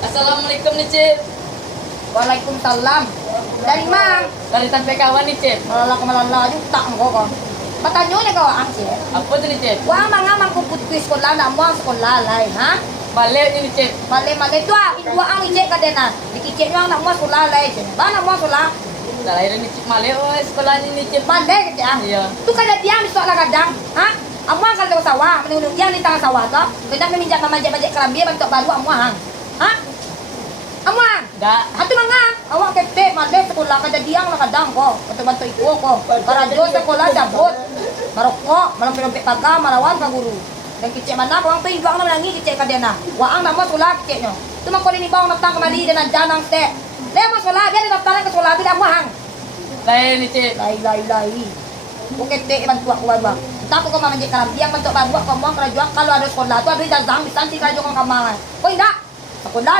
Assalamualaikum nih Cip. Waalaikumsalam. Dari mang? Dari tanpa kawan nih Cip. Malala tak ko. Patanyo na ko ang siya. Apa tuh nih Cip? Wa mangamang kuput ko sekolah na mo sekolah lai, ha? Balik nih Cip. Male tu dua ang ije ka dena. Dikicek yang nak mo sekolah lai. Ba nak mo sekolah? Dalahiran nih Cip male sekolahnya nih Cip. Male ke ah. Iya. Tu kada diam sok la kadang, ha? Amwa kalau sawah, menurut yang di tengah sawah tu, kadang minjak majak-majak kelambi bentuk baru amwa hang. Ha? Amwa. Enggak. Hatu nga, awak kete male sekolah kada diang la kadang ko. Bantu iko ko. Karajo sekolah dabot. Maroko, malam perompek kagak malawan ka guru. Dan kecek mana ko ang payuang na nangi kecek ka dena. Wa ang namo sekolah keceknya. Tu mang ko ni bawang natang kemali dengan janang te. Le mo sekolah biar daftaran ke sekolah bila muang. Lain nih Cip. Lai. Oke te bantu aku ba. Tako ko mamanje karam diang bantu baru ko mo kerajuang kalau ada sekolah tu ada jazang bisa si kerajuang kamangan. Ko indak. Sekolah